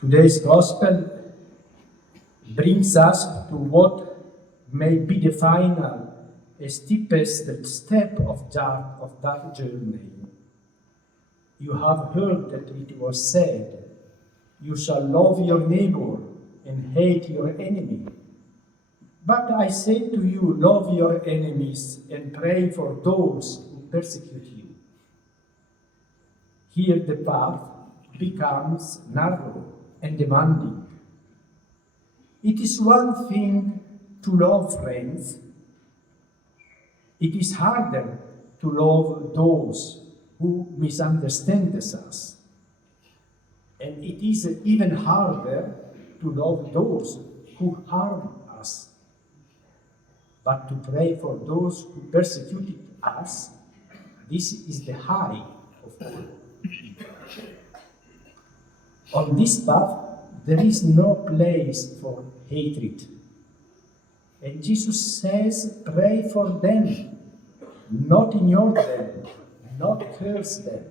Today's gospel brings us to what may be the final, steepest step of that journey. You have heard that it was said, "You shall love your neighbor and hate your enemy." But I say to you, love your enemies and pray for those who persecute you. Here the path becomes narrow and demanding. It is one thing to love friends. It is harder to love those who misunderstand us. And it is even harder to love those who harm us. But to pray for those who persecuted us, this is the high of all. On this path, there is no place for hatred. And Jesus says, pray for them, not ignore them, not curse them.